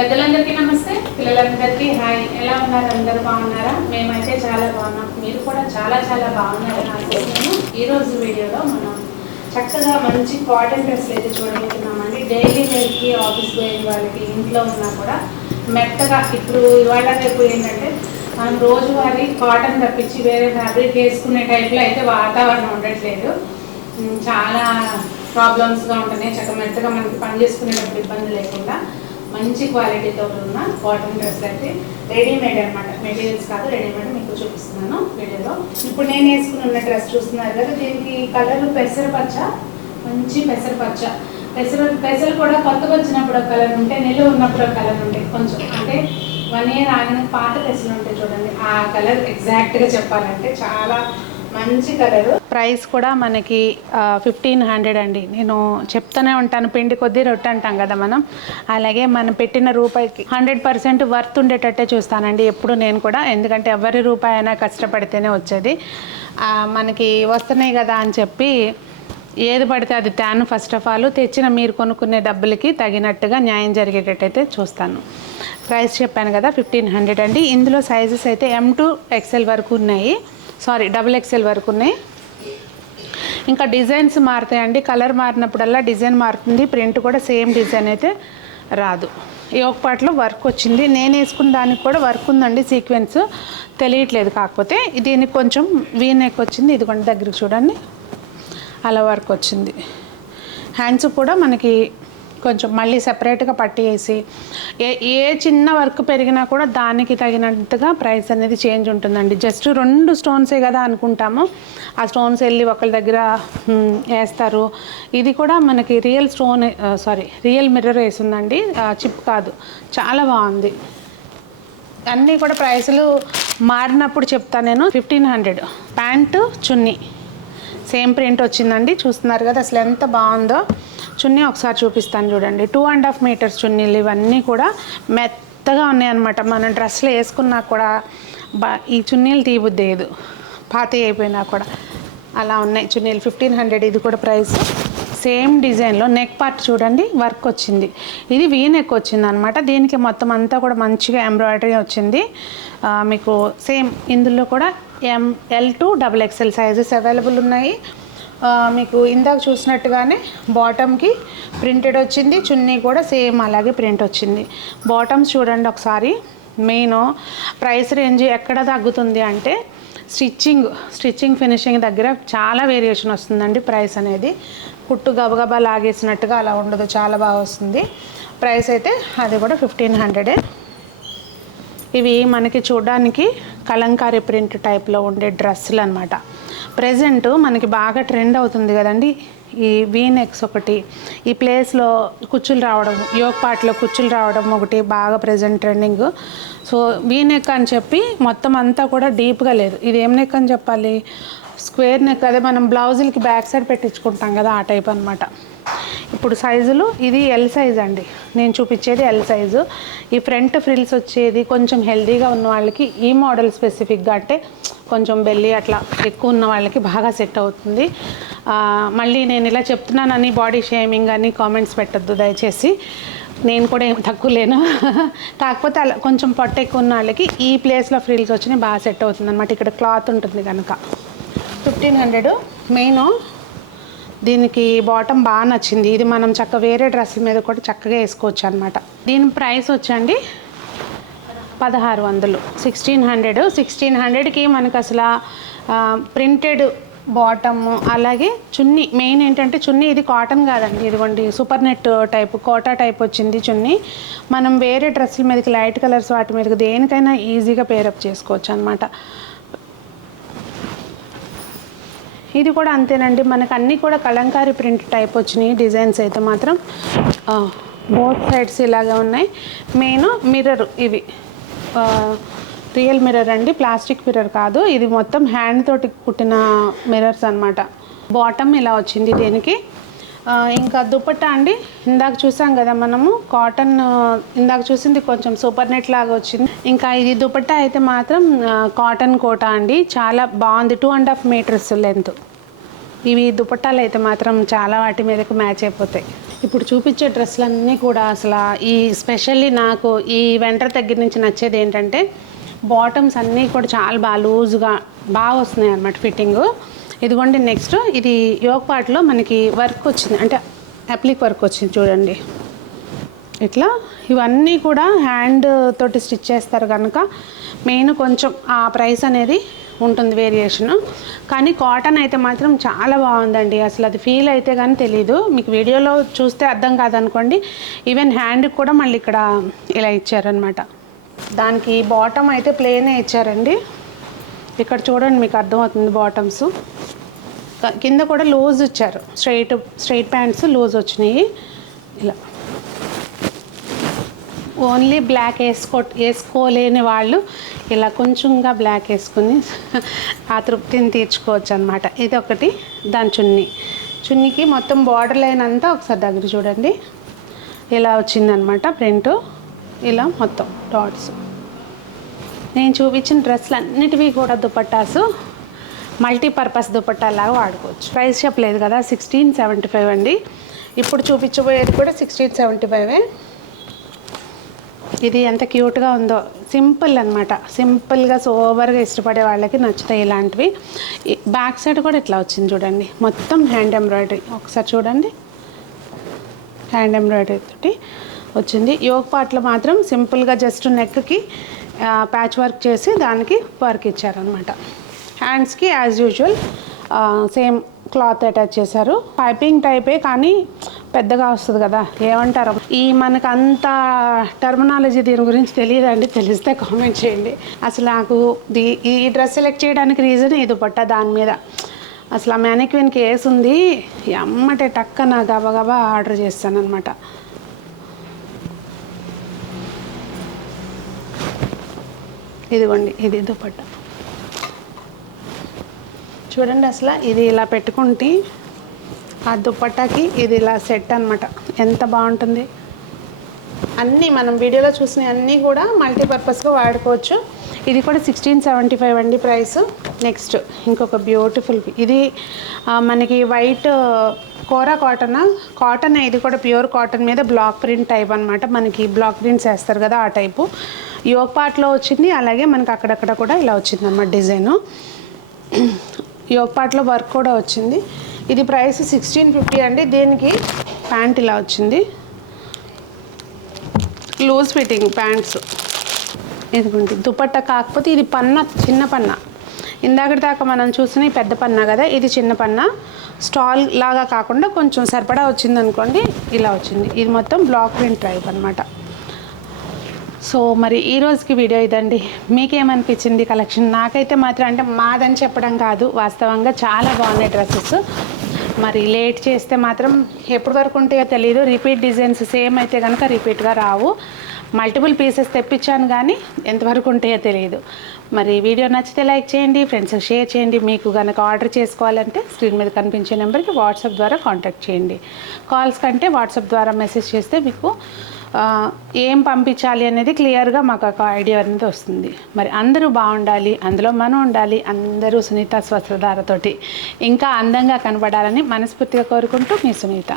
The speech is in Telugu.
పెద్దలందరికీ నమస్తే, పిల్లలందరికీ హాయ్. ఎలా ఉన్నారు? అందరూ బాగున్నారా? మేమైతే చాలా బాగున్నాం. మీరు కూడా చాలా చాలా బాగున్నారని ఆశిస్తున్నాను. ఈరోజు వీడియోలో మనం చక్కగా మంచి కాటన్ డ్రెస్లు అయితే చూడబోతున్నామండి. డైలీ వేర్కి, ఆఫీస్ పోయిన వాళ్ళకి, ఇంట్లో ఉన్నా కూడా మెత్తగా ఇప్పుడు ఇవాళ రేపు ఏంటంటే మనం రోజువారీ కాటన్ తప్పించి వేరే ఫ్యాబ్రిక్ వేసుకునే టైప్లో అయితే వాతావరణం ఉండట్లేదు. చాలా ప్రాబ్లమ్స్గా ఉంటున్నాయి. చక్కగా మెత్తగా మనకి పని చేసుకునేటప్పుడు ఇబ్బంది లేకుండా మంచి క్వాలిటీతో ఉన్న కాటన్ డ్రెస్లు అయితే రెడీమేడ్ అనమాట, మెటీరియల్స్ కాదు, రెడీమేడ్ మీకు చూపిస్తున్నాను వీడియోలో. ఇప్పుడు నేను వేసుకుని ఉన్న డ్రెస్ చూస్తున్నారు కదా, దీనికి కలర్ పెసరపచ్చ, మంచి పెసరపచ్చ. పెసలు కూడా కొత్తగా వచ్చినప్పుడు ఒక కలర్ ఉంటే, నిల్వ ఉన్నప్పుడు ఒక కలర్ ఉంటాయి. కొంచెం అంటే 1 year ఆగిన పాత పెసలు ఉంటాయి చూడండి, ఆ కలర్ ఎగ్జాక్ట్గా చెప్పాలంటే చాలా మంచి కలర్. ప్రైస్ కూడా మనకి 1500 అండి. నేను చెప్తూనే ఉంటాను, పిండి కొద్దీ రొట్టె అంటాం కదా మనం, అలాగే మనం పెట్టిన రూపాయికి 100% వర్త్ ఉండేటట్టే చూస్తానండి ఎప్పుడు నేను కూడా. ఎందుకంటే ఎవరి రూపాయి అయినా కష్టపడితేనే వచ్చేది. మనకి వస్తున్నాయి కదా అని చెప్పి ఏది పడితే అది తేను. ఫస్ట్ ఆఫ్ ఆల్ తెచ్చిన మీరు కొనుక్కునే డబ్బులకి తగినట్టుగా న్యాయం జరిగేటట్టయితే చూస్తాను. ప్రైస్ చెప్పాను కదా 1500 అండి. ఇందులో సైజెస్ అయితే M to XL వరకు ఉన్నాయి, సారీ XXL వరకు ఉన్నాయి. ఇంకా డిజైన్స్ మారుతాయండి, కలర్ మారినప్పుడల్లా డిజైన్ మారుతుంది, ప్రింట్ కూడా సేమ్ డిజైన్ అయితే రాదు. ఈ ఒక పాటలో వర్క్ వచ్చింది, నేను వేసుకున్న దానికి కూడా వర్క్ ఉందండి, సీక్వెన్స్ తెలియట్లేదు. కాకపోతే దీనికి కొంచెం వీ నెక్ వచ్చింది, ఇది కొంచెం దగ్గరికి చూడండి, అలా వర్క్ వచ్చింది. హ్యాండ్స్ కూడా మనకి కొంచెం మళ్ళీ సెపరేట్గా పట్టి వేసి ఏ చిన్న వర్క్ పెరిగినా కూడా దానికి తగినట్టుగా ప్రైస్ అనేది చేంజ్ ఉంటుందండి. జస్ట్ 2 స్టోన్సే కదా అనుకుంటాము, ఆ స్టోన్స్ వెళ్ళి ఒకళ్ళ దగ్గర వేస్తారు. ఇది కూడా మనకి రియల్ స్టోన్, రియల్ మిర్రర్ వేసిందండి, చిప్ కాదు. చాలా బాగుంది. అన్నీ కూడా ప్రైసులు మారినప్పుడు చెప్తాను నేను. 1500. ప్యాంటు చున్నీ సేమ్ ప్రింట్ వచ్చిందండి, చూస్తున్నారు కదా అసలు ఎంత బాగుందో. చున్నీ ఒకసారి చూపిస్తాను చూడండి. 2.5 meters చున్నీలు, ఇవన్నీ కూడా మెత్తగా ఉన్నాయన్నమాట. మన డ్రెస్లో వేసుకున్నా కూడా ఈ చున్నీలు తీయబుద్దేయదు, పాత అయిపోయినా కూడా అలా ఉన్నాయి చున్నీలు. 1500 ఇది కూడా ప్రైస్. సేమ్ డిజైన్లో నెక్ పార్ట్ చూడండి, వర్క్ వచ్చింది. ఇది వీ నెక్ వచ్చింది అనమాట. దీనికి మొత్తం అంతా కూడా మంచిగా ఎంబ్రాయిడరీ వచ్చింది మీకు. సేమ్ ఇందులో కూడా ML to XXL sizes available ఉన్నాయి మీకు. ఇందాక చూసినట్టుగానే బాటమ్కి ప్రింటెడ్ వచ్చింది, చున్నీ కూడా సేమ్ అలాగే ప్రింట్ వచ్చింది. బాటమ్స్ చూడండి ఒకసారి. మెయిన్ ప్రైస్ రేంజ్ ఎక్కడ తగ్గుతుంది అంటే స్టిచ్చింగ్ ఫినిషింగ్ దగ్గర చాలా వేరియేషన్ వస్తుందండి ప్రైస్ అనేది. కుట్టు గబగబా లాగేసినట్టుగా అలా ఉండదు, చాలా బాగా వస్తుంది. ప్రైస్ అయితే అది కూడా 1500. ఇవి మనకి చూడడానికి కలంకారీ ప్రింట్ టైప్లో ఉండే డ్రెస్సులు అనమాట. ప్రజెంట్ మనకి బాగా ట్రెండ్ అవుతుంది కదండి ఈ వీ నెక్స్. ఒకటి ఈ ప్లేస్లో కుచ్చులు రావడం, యోగ్ పార్ట్లో కుచ్చులు రావడం ఒకటి బాగా present trending. So V neck అని చెప్పి మొత్తం అంతా కూడా డీప్గా లేదు. ఇది ఏం నెక్ అని చెప్పాలి, స్క్వేర్ నెక్. అదే మనం బ్లౌజులకి బ్యాక్ సైడ్ పెట్టించుకుంటాం కదా, ఆ టైప్ అనమాట. ఇప్పుడు సైజులు ఇది L సైజ్ అండి, నేను చూపించేది L సైజు. ఈ ఫ్రంట్ ఫ్రిల్స్ వచ్చేది కొంచెం హెల్దీగా ఉన్న వాళ్ళకి ఈ మోడల్ స్పెసిఫిక్గా, అంటే కొంచెం బెల్లి అట్లా ఎక్కువ ఉన్న వాళ్ళకి బాగా సెట్ అవుతుంది. మళ్ళీ నేను ఇలా చెప్తున్నానని బాడీ షేమింగ్ అని కామెంట్స్ పెట్టద్దు దయచేసి, నేను కూడా ఏం తక్కువ లేను. కాకపోతే అలా కొంచెం పొట్ట ఎక్కువ ఉన్న వాళ్ళకి ఈ ప్లేస్లో ఫ్రిల్స్ వచ్చినాయి బాగా సెట్ అవుతుంది అనమాట. ఇక్కడ క్లాత్ ఉంటుంది కనుక 1500. మెయిన్ దీనికి బాటమ్ బాగా నచ్చింది. ఇది మనం వేరే డ్రెస్సుల మీద కూడా చక్కగా వేసుకోవచ్చు అనమాట. దీని ప్రైస్ వచ్చండి 1600. 1600. 1600కి మనకు అసలు ప్రింటెడ్ బాటమ్, అలాగే చున్నీ. మెయిన్ ఏంటంటే చున్నీ ఇది కాటన్ కాదండి, ఇదిగోండి super net type, Kota type వచ్చింది చున్నీ. మనం వేరే డ్రెస్సుల మీదకి లైట్ కలర్స్ వాటి మీదకి దేనికైనా ఈజీగా పేరప్ చేసుకోవచ్చు అనమాట. ఇది కూడా అంతేనండి, మనకు అన్నీ కూడా కలంకారీ ప్రింట్ టైప్ వచ్చినాయి. డిజైన్స్ అయితే మాత్రం బోత్ సైడ్స్ ఇలాగే ఉన్నాయి. మెయిన్ మిర్రర్, ఇవి రియల్ మిర్రర్ అండి, ప్లాస్టిక్ మిర్రర్ కాదు. ఇది మొత్తం హ్యాండ్ తోటి కుట్టిన మిర్రర్స్ అనమాట. బాటమ్ ఇలా వచ్చింది దీనికి. ఇంకా దుపట్టా అండి, ఇందాక చూసాం కదా మనము కాటన్, ఇందాక చూసింది కొంచెం సూపర్ నెట్ లాగా వచ్చింది. ఇంకా ఇది దుపట్టా అయితే మాత్రం కాటన్ కోటా అండి, చాలా బాగుంది. 2.5 meters లెంత్. ఇవి దుపట్టాలు అయితే మాత్రం చాలా వాటి మీదకి మ్యాచ్ అయిపోతాయి. ఇప్పుడు చూపించే డ్రెస్సులన్నీ కూడా అసలు ఈ స్పెషల్లీ నాకు ఈ వెంటర్ దగ్గర నుంచి నచ్చేది ఏంటంటే బాటమ్స్ అన్నీ కూడా చాలా బాగా లూజ్గా బాగా వస్తున్నాయి అన్నమాట ఫిట్టింగు. ఇదిగోండి నెక్స్ట్ ఇది యోక్ పార్ట్లో మనకి వర్క్ వచ్చింది, అంటే అప్లిక్ వర్క్ వచ్చింది చూడండి. ఇట్లా ఇవన్నీ కూడా హ్యాండ్ తోటి స్టిచ్ చేస్తారు కనుక మెయిన్ కొంచెం ఆ ప్రైస్ అనేది ఉంటుంది వేరియేషను. కానీ కాటన్ అయితే మాత్రం చాలా బాగుందండి. అసలు అది ఫీల్ అయితే కానీ తెలీదు, మీకు వీడియోలో చూస్తే అర్థం కాదనుకోండి. ఈవెన్ హ్యాండ్కి కూడా మళ్ళీ ఇక్కడ ఇలా ఇచ్చారనమాట. దానికి బాటమ్ అయితే ప్లేనే ఇచ్చారండి. ఇక్కడ చూడండి మీకు అర్థమవుతుంది బాటమ్స్. కింద కూడా లూజ్ ఇచ్చారు, స్ట్రైట్ ప్యాంట్స్ లూజ్ వచ్చినాయి. ఇలా ఓన్లీ బ్లాక్ వేసుకోలేని వాళ్ళు ఇలా కొంచెంగా బ్లాక్ వేసుకుని ఆ తృప్తిని తీర్చుకోవచ్చు అనమాట. ఇది ఒకటి. దాని చున్నీకి మొత్తం బార్డర్ లైన్ అంతా ఒకసారి దగ్గర చూడండి ఇలా వచ్చిందనమాట ప్రింట్. ఇలా మొత్తం డాట్స్. నేను చూపించిన డ్రెస్సులు అన్నిటివి కూడా దుపట్టాసు మల్టీపర్పస్ దుపట్టాలాగా వాడుకోవచ్చు. ప్రైస్ చెప్పలేదు కదా, 1675 అండి. ఇప్పుడు చూపించబోయేది కూడా 1675. ఇది ఎంత క్యూట్గా ఉందో, సింపుల్ అనమాట. సింపుల్గా సోబర్గా ఇష్టపడే వాళ్ళకి నచ్చుతాయి ఇలాంటివి. బ్యాక్ సైడ్ కూడా ఇట్లా వచ్చింది చూడండి, మొత్తం హ్యాండ్ ఎంబ్రాయిడరీ. ఒకసారి చూడండి, హ్యాండ్ ఎంబ్రాయిడరీ తోటి వచ్చింది. యోక్ పార్ట్లో మాత్రం సింపుల్గా జస్ట్ నెక్కి ప్యాచ్ వర్క్ చేసి దానికి వర్క్ ఇచ్చారనమాట. హ్యాండ్స్కి as usual same cloth attach చేశారు. పైపింగ్ టైపే కానీ పెద్దగా వస్తుంది కదా, ఏమంటారు ఈ మనకు అంత టర్మినాలజీ దీని గురించి తెలియదండి, తెలిస్తే కామెంట్ చేయండి. అసలు నాకు ఈ డ్రెస్ సెలెక్ట్ చేయడానికి రీజన్ ఇది దుపట్టా. దాని మీద అసలు ఆ మ్యానిక్విన్కి వేసి ఉంది, ఎమ్మటే టక్కన గబగబా ఆర్డర్ చేస్తాను అనమాట. ఇదిగోండి ఇది దుపట్టా చూడండి. అసలు ఇది ఇలా పెట్టుకుంటే ఆ దుపట్టాకి ఇది ఇలా సెట్ అనమాట, ఎంత బాగుంటుంది. అన్నీ మనం వీడియోలో చూసిన అన్నీ కూడా మల్టీపర్పస్గా వాడుకోవచ్చు. ఇది కూడా 1675 అండి ప్రైస్. నెక్స్ట్ ఇంకొక బ్యూటిఫుల్, ఇది మనకి వైట్ కోరా కాటన్. ఇది కూడా ప్యూర్ కాటన్ మీద బ్లాక్ ప్రింట్ టైప్ అనమాట. మనకి బ్లాక్ ప్రింట్స్ వేస్తారు కదా ఆ టైపు. యోక్ పార్ట్లో వచ్చింది, అలాగే మనకి అక్కడక్కడ కూడా ఇలా వచ్చింది అన్నమాట డిజైను. యోక్ పార్ట్లో వర్క్ కూడా వచ్చింది. ఇది ప్రైస్ 1650 అండి. దీనికి ప్యాంట్ ఇలా వచ్చింది, లూజ్ ఫిట్టింగ్ ప్యాంట్స్. ఇదిగోండి దుపట్టా, కాకపోతే ఇది పన్నా చిన్న పన్నా. ఇందాకటి దాకా మనం చూసిన పెద్ద పన్నా కదా, ఇది చిన్న పన్నా. స్టాల్ లాగా కాకుండా కొంచెం సరిపడా వచ్చింది అనుకోండి, ఇలా వచ్చింది. ఇది మొత్తం బ్లాక్ ప్రింట్ టైప్ అనమాట. సో మరి ఈ రోజుకి వీడియో ఇదండి. మీకేమనిపించింది కలెక్షన్? నాకైతే మాత్రం, అంటే మాదని చెప్పడం కాదు, వాస్తవంగా చాలా బాగున్నాయి డ్రెస్సెస్. మరి లేట్ చేస్తే మాత్రం ఎప్పటి వరకు ఉంటాయో తెలియదు. రిపీట్ డిజైన్స్ సేమ్ అయితే కనుక రిపీట్గా రావు. మల్టిపుల్ పీసెస్ తెప్పించాను కానీ ఎంతవరకు ఉంటాయో తెలియదు. మరి వీడియో నచ్చితే లైక్ చేయండి, ఫ్రెండ్స్కి షేర్ చేయండి. మీకు కనుక ఆర్డర్ చేసుకోవాలంటే స్క్రీన్ మీద కనిపించే నెంబర్కి వాట్సాప్ ద్వారా కాంటాక్ట్ చేయండి. కాల్స్ కంటే వాట్సాప్ ద్వారా మెసేజ్ చేస్తే మీకు ఏం పంపించాలి అనేది క్లియర్గా మాకు ఒక ఐడియా అనేది వస్తుంది. మరి అందరూ బాగుండాలి, అందులో మనం ఉండాలి. అందరూ సునీత వస్త్రధారతోటి ఇంకా అందంగా కనబడాలని మనస్ఫూర్తిగా కోరుకుంటూ మీ సునీత.